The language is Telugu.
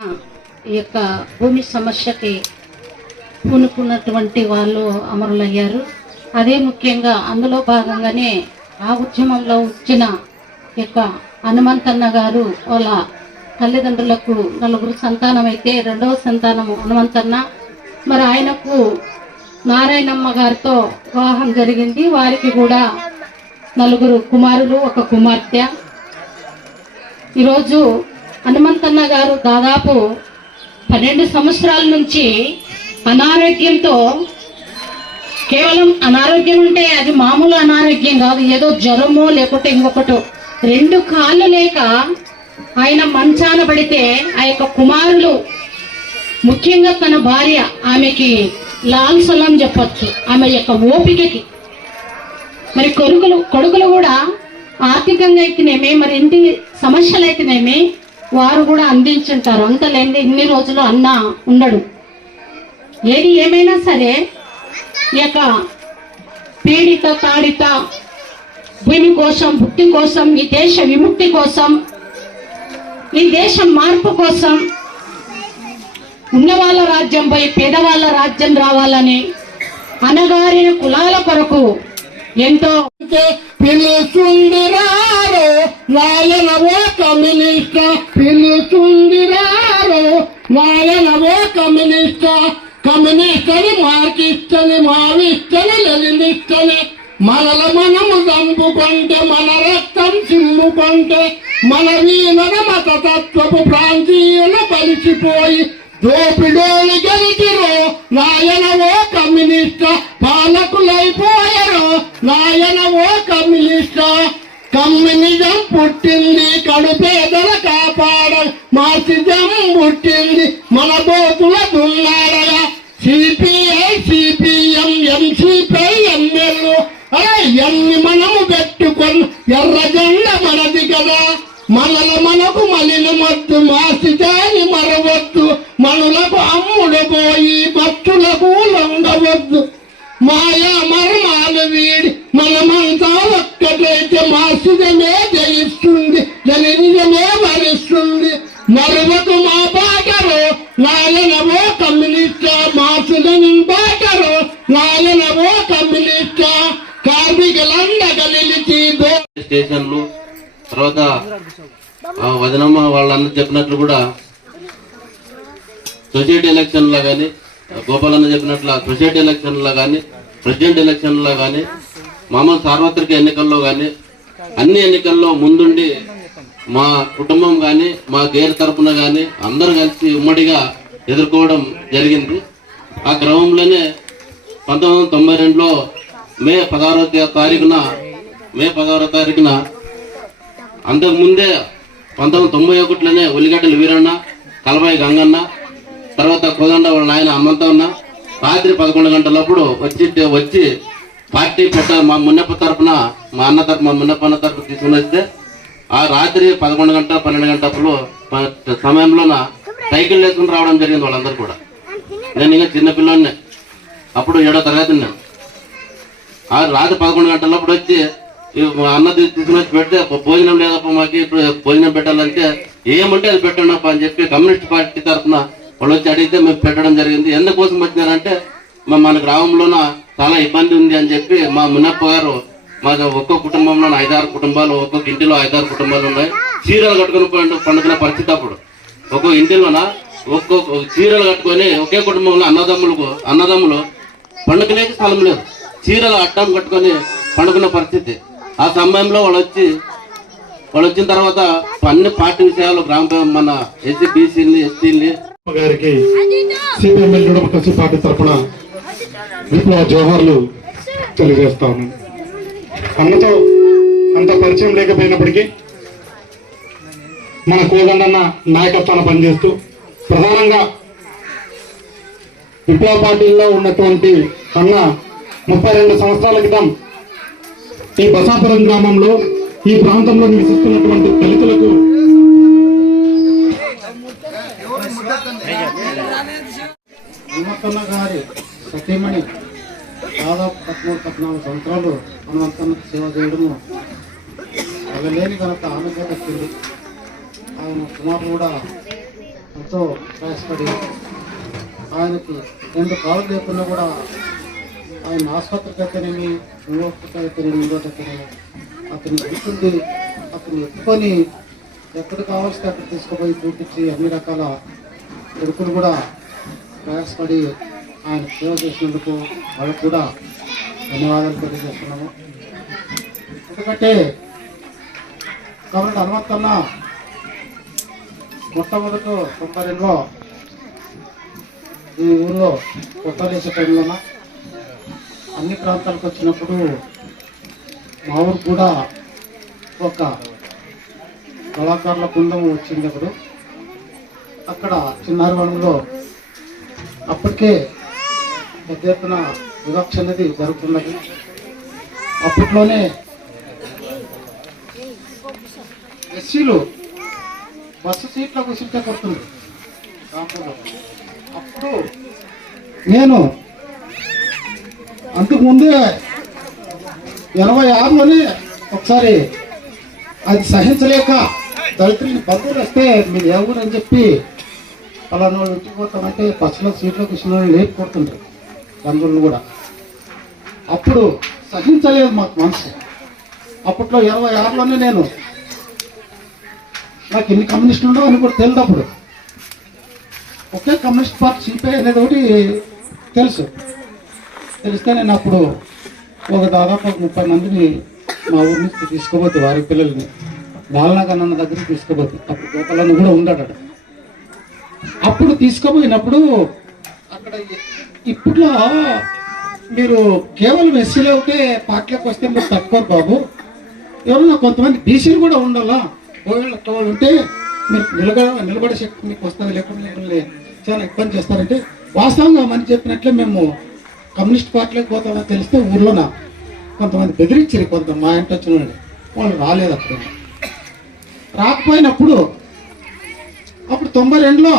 ఈ యొక్క భూమి సమస్యకి పూనుకున్నటువంటి వాళ్ళు అమరులయ్యారు. అదే ముఖ్యంగా అందులో భాగంగానే ఆ ఉద్యమంలో వచ్చిన యొక్క హనుమంతన్న గారు వాళ్ళ తల్లిదండ్రులకు 4 సంతానం అయితే రెండవ సంతానము హనుమంతన్న. మరి ఆయనకు నారాయణమ్మ గారితో వివాహం జరిగింది. వారికి కూడా 4 కుమారులు 1 కుమార్తె. ఈరోజు హనుమంతన్న గారు దాదాపు 12 సంవత్సరాల నుంచి అనారోగ్యంతో, కేవలం అనారోగ్యం అంటే అది మామూలు అనారోగ్యం కాదు, ఏదో జ్వరమో లేకపోతే ఇంకొకటో, 2 కాళ్ళు లేక ఆయన మంచాన పడితే ఆ యొక్క కుమారులు, ముఖ్యంగా తన భార్య, ఆమెకి లాల్ సలాం చెప్పచ్చు ఆమె యొక్క ఓపికకి. మరి కొడుకులు కూడా ఆర్థికంగా అయితేనేమి, మరి ఇంటి సమస్యలు అయితేనేమి వారు కూడా అందించుంటారు. అంత లేని ఇన్ని రోజులు అన్న ఉండడు. ఏది ఏమైనా సరే ఈ యొక్క పీడిత తాడిత భూమి కోసం, భుక్తి కోసం, ఈ దేశ విముక్తి కోసం, ఈ దేశ మార్పు కోసం, ఉన్నవాళ్ళ రాజ్యం పోయి పేదవాళ్ళ రాజ్యం రావాలని, అనగారిన కులాల కొరకు ఎంతో పిలుచుందిరారో నాయనవో కమ్యూనిస్ట్, పిలుచుందిరారో నాయనవో కమ్యూనిస్ట్, కమ్యూనిస్ట్ అని మార్కిస్ట్ అని మావిస్ట్ అని లెనినిస్ట్ అని మనల మనము చంపుకుంటే, మన రక్తం చిమ్ముకుంటే, మన వీణన మతతత్వపు ప్రాంతీయులు బలిసిపోయి దోపిడోలు గెలిచిరో నాయనవో కమ్యూనిస్ట్, పాలకులైపోయారు నాయనవో కమ్యూనిస్ట్. కమ్యూనిజం పుట్టింది కడుపేదల కాపాడ, మార్క్సిజం పుట్టింది మన బోతుల దున్నాడగా. సిపిఐ సిపిఎం ఎంసిపై ఎంఎల్లు ఎన్ని మనము పెట్టుకొని ఎర్ర జెండ మనది కదా. మనకు మలినమొద్దు, మార్క్సిజాన్ని మరవద్దు, మనులకు అమ్ముడు పోయి భక్తులకు లొంగవద్దు. మాయా మర్మాలు వీడి మనమంతా ఒక్కటైతే మార్క్సిజమే జయిస్తుంది, లెనినిజమే వరిస్తుంది. మరువకు మా batter నాయనవో communist, Marxism batter నాయనవో communist. కార్మికులందగా నిలిచి స్టేషన్లు, తర్వాత వదనమ్మ వాళ్ళందరూ చెప్పినట్లు కూడా సొసైటీ ఎలక్షన్లో కానీ, గోపాలన్న చెప్పినట్ల సొసైటీ ఎలక్షన్లో కానీ, ప్రెసిడెంట్ ఎలక్షన్లో కానీ, మామూలు సార్వత్రిక ఎన్నికల్లో కానీ, అన్ని ఎన్నికల్లో ముందుండి మా కుటుంబం కానీ, మా గేర్ తరపున కానీ అందరూ కలిసి ఉమ్మడిగా ఎదుర్కోవడం జరిగింది. ఆ క్రమంలోనే 1992లో మే 16వ తారీఖున అంతకుముందే 1991లోనే ఉల్లిగడ్డల వీరన్న, కలబాయి గంగన్న, తర్వాత కోదండ వాళ్ళ నాయన హనుమంతన్న రాత్రి 11 గంటలప్పుడు వచ్చి పార్టీ మా మున్నప్ప తరపున, మా మున్నప్ప అన్న తరపున తీసుకుని వస్తే, ఆ రాత్రి 11 గంటల 12 గంటప్పుడు సమయంలోన సైకిల్ వేసుకుని రావడం జరిగింది వాళ్ళందరూ కూడా. నేను ఇంకా చిన్నపిల్లని, అప్పుడు 7వ తరగతి ఉన్నాను. ఆ రాత్రి 11 గంటలప్పుడు వచ్చి అన్న తీసుకుని వచ్చి పెడితే, భోజనం లేదప్ప మాకు, ఇప్పుడు భోజనం పెట్టాలంటే ఏమంటే అది పెట్టండి అప్ప అని చెప్పి కమ్యూనిస్ట్ పార్టీ తరఫున వాళ్ళు వచ్చి అడిగితే మేము పెట్టడం జరిగింది. ఎందుకోసం వచ్చినారంటే, మన గ్రామంలోన చాలా ఇబ్బంది ఉంది అని చెప్పి మా మున్నప్ప గారు, మాకు ఒక్కో కుటుంబంలో 5-6 కుటుంబాలు, ఒక్కొక్క ఇంటిలో 5-6 కుటుంబాలు ఉన్నాయి. చీరలు కట్టుకుని పండుకున్న పరిస్థితి. అప్పుడు ఒక్కో ఇంటిలోన ఒక్కొక్క చీరలు కట్టుకొని ఒకే కుటుంబంలో అన్నదమ్ములు పండుగలేక స్థలం లేదు, చీరలు అడ్డం కట్టుకొని పండుకున్న పరిస్థితి. ఆ సమయంలో వాళ్ళు వచ్చిన తర్వాత అన్ని పార్టీ విషయాలు, మన ఎస్సీ బీసీని ఎస్టీని గారికి సిపిఎంఎల్ డెమోక్రసీ పార్టీ తరఫున విప్లవ జోహార్లు తెలియజేస్తాను. అన్నతో అంత పరిచయం లేకపోయినప్పటికీ మన కోదండన్న నాయకత్వాన్ని పనిచేస్తూ, ప్రధానంగా విప్లవ పార్టీల్లో ఉన్నటువంటి అన్న 32 సంవత్సరాల క్రితం ఈ బసాపురం గ్రామంలో, ఈ ప్రాంతంలో నివసిస్తున్నటువంటి దళితులకు హనుమంతన్న గారి సతీమణి దాదాపు 13-14 సంవత్సరాలు హనుమంతన్నకు సేవ చేయడము అవి లేని కనుక ఆమెకే వచ్చింది. ఆయన కుమారుడు కూడా ఎంతో ప్రయాసపడి ఆయనకి 2 కాళ్ళు లేకుండా కూడా ఆయన ఆసుపత్రికి అయితేనేమి ఇంకొకటైతేనేమి ఇంకోటైతేనేమి అతను గుర్తుండి అతను ఎత్తుకొని ఎక్కడ కావాల్సి అక్కడ తీసుకుపోయి చూపించి అన్ని రకాల కొడుకులు కూడా ప్రయాసపడి ఆయన సేవ చేసినందుకు వాళ్ళకు కూడా ధన్యవాదాలు తెలియజేస్తున్నాము. ఎందుకంటే కాబట్టి హనుమంతన్న మొట్టమొదట 92లో ఈ ఊళ్ళో కొట్టాలేసే టైంలోన అన్ని ప్రాంతాలకు వచ్చినప్పుడు మా ఊరు కూడా ఒక కళాకారుల బృందం వచ్చింది. అప్పుడు అక్కడ చిన్నారివనంలో అప్పటికే పెద్ద ఎత్తున వివక్ష అనేది జరుగుతున్నది. అప్పట్లోనే ఎస్సీలు బస్సు సీట్లో కూర్చుంటే కొడుతుంది. అప్పుడు నేను అంతకుముందే 86లోనే ఒకసారి అది సహించలేక దళితులని బంధువులు వస్తే మీరు ఎవరు అని చెప్పి పలానా వాళ్ళు ఇంటికి బస్సులో సీట్లో కూర్చున్న వాళ్ళు లేపు కొడుతుంటారు బంధువులను కూడా. అప్పుడు సహించలేదు మాకు మనసు. అప్పట్లో 86లోనే నేను నాకు ఎన్ని కమ్యూనిస్టులు ఉండవు అని కూడా తెలియదు. అప్పుడు ఒకే కమ్యూనిస్ట్ పార్టీ సిపిఐ అనేది ఒకటి తెలుసు. తెలిస్తే నేను అప్పుడు దాదాపు 30 మందిని మా ఊరి నుంచి తీసుకుపోతే వారి పిల్లల్ని బాలనగన్న దగ్గరికి తీసుకుపోతే అప్పుడు గోపాలను కూడా ఉన్నాడు. అప్పుడు తీసుకుపోయినప్పుడు అక్కడ ఇప్పట్లో మీరు కేవలం ఎస్సీలో ఒకటే పార్టీలోకి వస్తే మీరు తక్కువ బాబు, ఎవరన్నా కొంతమంది బీసీలు కూడా ఉండాలా, వాళ్ళు ఉంటే మీరు నిలబడే శక్తి మీకు వస్తుంది, లేకుండా మిమ్మల్ని చాలా ఇబ్బంది చేస్తారంటే వాస్తవంగా మని చెప్పినట్లే మేము కమ్యూనిస్ట్ పార్టీలోకి పోతామని తెలిస్తే ఊర్లోన కొంతమంది బెదిరించారు. కొంత మా ఇంటి వచ్చిన వాళ్ళు రాలేదు. అప్పుడు రాకపోయినప్పుడు అప్పుడు 92లో